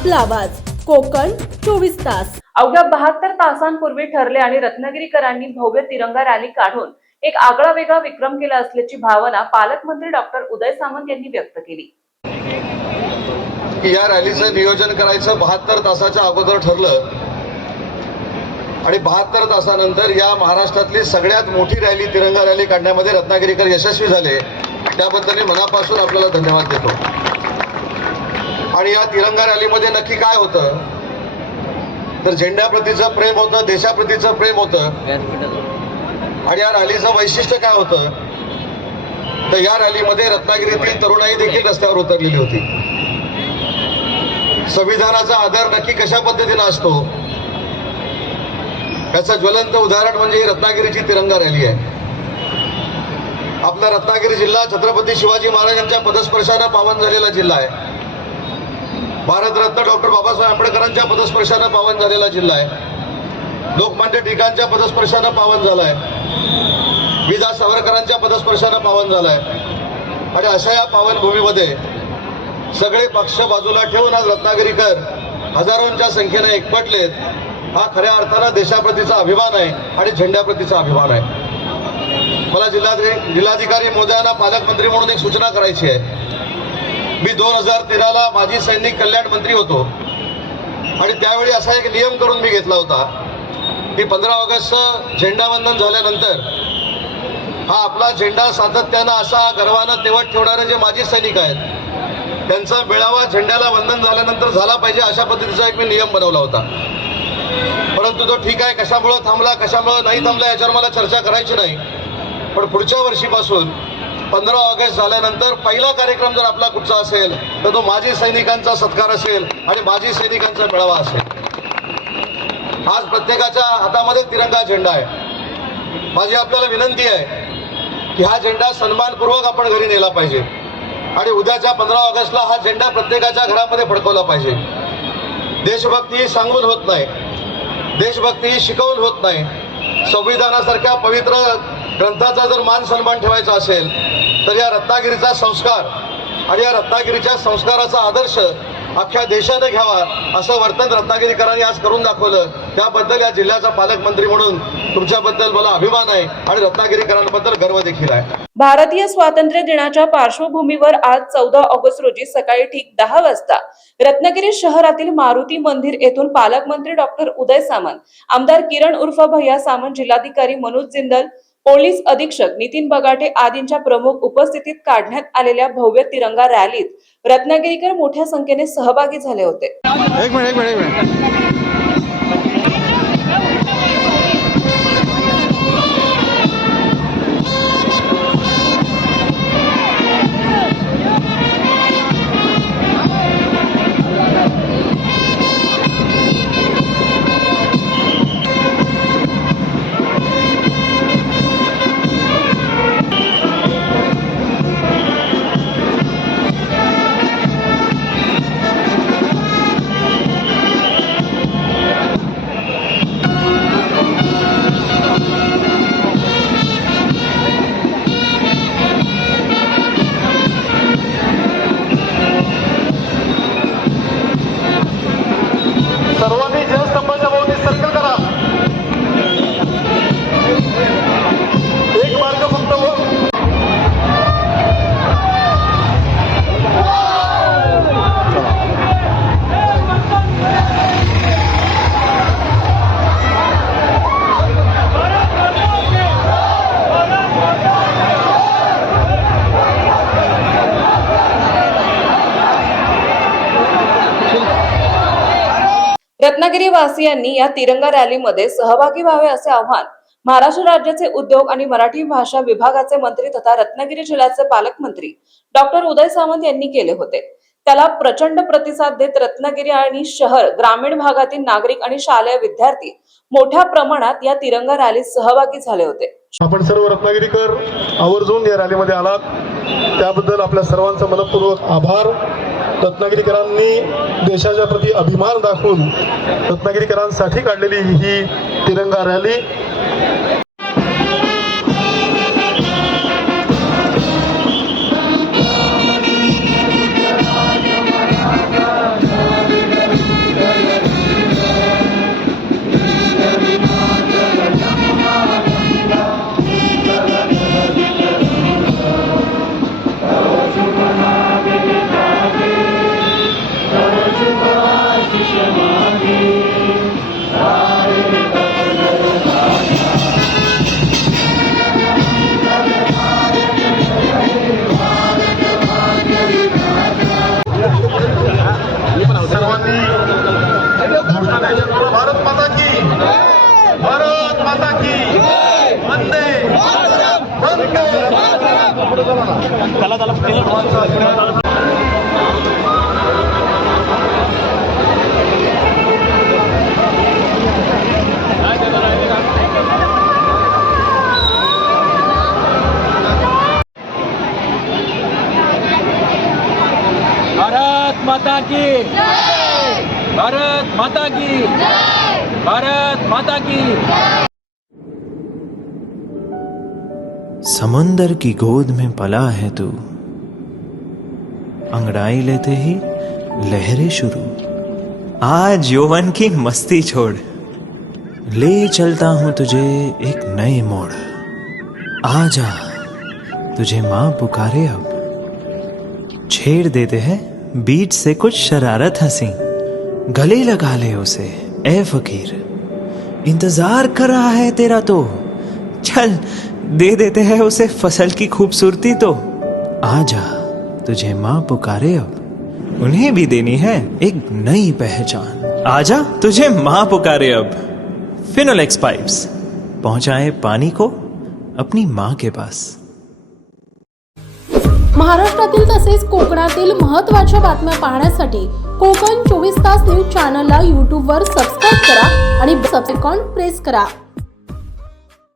आपला आवाज कोकण 24 तास। अवघ्या 72 तासांपूर्वी ठरले आणि रत्नागिरीकरांनी भव्य तिरंगा रॅली काढून एक आगळा वेगळा विक्रम केला असल्याची भावना पालकमंत्री डॉक्टर उदय सामंत यांनी व्यक्त केली। या रॅलीचं नियोजन करायचं 72 तासाच्या अगोदर ठरलं आणि 72 तासानंतर या महाराष्ट्रातली सगळ्यात मोठी रॅली तिरंगा रॅली काढण्यामध्ये रत्नागिरीकर यशस्वी झाले, त्याबद्दल मी मनापासून आपल्याला धन्यवाद देतो। आणि या तिरंगा रॅलीमध्ये नक्की काय होतं तर झेंड्याप्रतीचं प्रेम होतं, देशाप्रतीचं प्रेम होतं। आणि या रॅलीचं वैशिष्ट्य काय होतं तर या रॅलीमध्ये रत्नागिरीतील तरुणाई देखील रस्त्यावर उतरलेली होती। संविधानाचा आदर नक्की कशा पद्धतीने असतो याचं ज्वलंत उदाहरण म्हणजे रत्नागिरीची तिरंगा रॅली आहे। आपला रत्नागिरी जिल्हा छत्रपती शिवाजी महाराजांच्या पदस्पर्शाने पावन झालेला जिल्हा आहे। भारतरत्न डॉक्टर बाबासाहेब आंबेडकरांच्या पदस्पर्शाने पावन झालेला जिल्हा आहे। लोकमान्य टिळकांच्या पदस्पर्शाने पावन झालाय, विदा सावरकरांच्या पदस्पर्शाने पावन झालाय। आणि अशा या पावन भूमीमध्ये सगळे पक्ष बाजूला ठेवून आज रत्नागिरीकर हजारोंच्या संख्येने एकवटलेत। हा खऱ्या अर्थानं देशाप्रतीचा अभिमान आहे आणि झेंड्याप्रतीचा अभिमान आहे। मला जिल्हाधिकारी महोदयांना पालकमंत्री म्हणून एक सूचना करायची आहे। मी 2013ला माजी सैनिक कल्याण मंत्री होतो आणि त्यावेळी असा एक नियम करून मी घेतला होता की 15 ऑगस्टचं झेंडावंदन झाल्यानंतर हा आपला झेंडा सातत्यानं असा गर्वानं तेवत ठेवणारे जे माजी सैनिक आहेत त्यांचा मेळावा झेंड्याला वंदन झाल्यानंतर झाला पाहिजे, अशा पद्धतीचा एक मी नियम बनवला होता। परंतु तो ठीक आहे, कशामुळे थांबला कशामुळे नाही थांबला याच्यावर मला चर्चा करायची नाही। पण पुढच्या वर्षीपासून 15 ऑगस्ट झाल्यानंतर पहिला कार्यक्रम जर आपला कुठचा असेल तर तो माजी सैनिकांचा सत्कार असेल आणि माजी सैनिकांचा मेळावा असेल। आज प्रत्येकाच्या हातामध्ये तिरंगा झेंडा आहे। माझी आपल्याला विनंती आहे की हा झेंडा सन्मानपूर्वक आपण घरी नेला पाहिजे आणि उद्याच्या 15 ऑगस्टला हा झेंडा प्रत्येकाच्या घरामध्ये फडकवला पाहिजे। देशभक्ती सांगून होत नाही, देशभक्ती शिकवून होत नाही। संविधानासारख्या पवित्र ग्रंथाचा जर मान सन्मान ठेवायचा असेल तर या रत्नागिरीचा संस्कार आणि या रत्नागिरीच्या संस्काराचा आदर्श अख्ख्या देशाने घ्यावा, असं वर्तन रत्नागिरीकरांनी आज करून दाखवलं। त्याबद्दल या जिल्ह्याचा पालकमंत्री म्हणून तुमच्याबद्दल मला अभिमान आहे आणि रत्नागिरीकरांबद्दल गर्व देखील आहे। भारतीय स्वातंत्र्य दिनाच्या पार्श्वभूमीवर आज 14 ऑगस्ट रोजी सकाळी ठीक 10 वाजता रत्नागिरी शहरातील मारुती मंदिर येथून पालकमंत्री डॉक्टर उदय सामंत, आमदार किरण उर्फ भैया सामंत, जिल्हाधिकारी मनोज जिंदल, पोलीस अधीक्षक नितीन बगाटे आदींच्या प्रमुख उपस्थितीत काढण्यात आलेल्या भव्य तिरंगा रॅलीत रत्नागिरीकर मोठ्या संख्येने सहभागी झाले होते। एक मिनिट सर्वांनी जलस्तंभाच्या भोवती सर्कल करा। एक मार्ग फक्त रत्नागिरी वासियांनी या तिरंगा रॅलीमध्ये सहभागी व्हावे असे आवाहन महाराष्ट्र राज्याचे उद्योग आणि मराठी भाषा विभागाचे मंत्री तथा रत्नागिरी जिल्ह्याचे पालकमंत्री डॉक्टर उदय सामंत यांनी केले होते। त्याला प्रचंड प्रतिसाद देत रत्नागिरी आणि शहर ग्रामीण भागातील नागरिक आणि शालेय विद्यार्थी मोठ्या प्रमाणात या तिरंगा रॅलीत सहभागी झाले होते। आपण सर्व रत्नागिरीकर आवर्जून या रॅलीमध्ये आलात, त्याबद्दल आपल्या सर्वांचा मनपूर्वक आभार। रत्नागिरीकरांनी देशाच्या प्रति अभिमान दाखवून रत्नागिरीकरांसाठी काढलेली ही तिरंगा रॅली भारत माता की भारत माता की भारत माता की। समुंदर की गोद में पला है तू, अंगड़ाई लेते ही लहरें शुरू। आज यौवन की मस्ती छोड़, ले चलता हूं तुझे एक नए मोड़। आजा, तुझे मां पुकारे अब। छेड़ देते हैं बीच से कुछ शरारत हंसी, गले लगा ले उसे ए फकीर। इंतजार कर रहा है तेरा तो, चल दे देते हैं उसे फसल की खूबसूरती तो। आजा, तुझे मां पुकारे अब, उन्हें भी देनी है एक नई पहचान। आजा, तुझे मां पुकारे अब। फिनोलेक्स पाइप्स पहुंचाए पानी को अपनी मां के पास। महाराष्ट्रातील तसेच कोकणातील महत्त्वाच्या बातम्या पाहण्यासाठी कोकण 24 तास न्यूज चॅनलला यूट्यूबवर सबस्क्राईब करा आणि बेल आयकॉन प्रेस करा।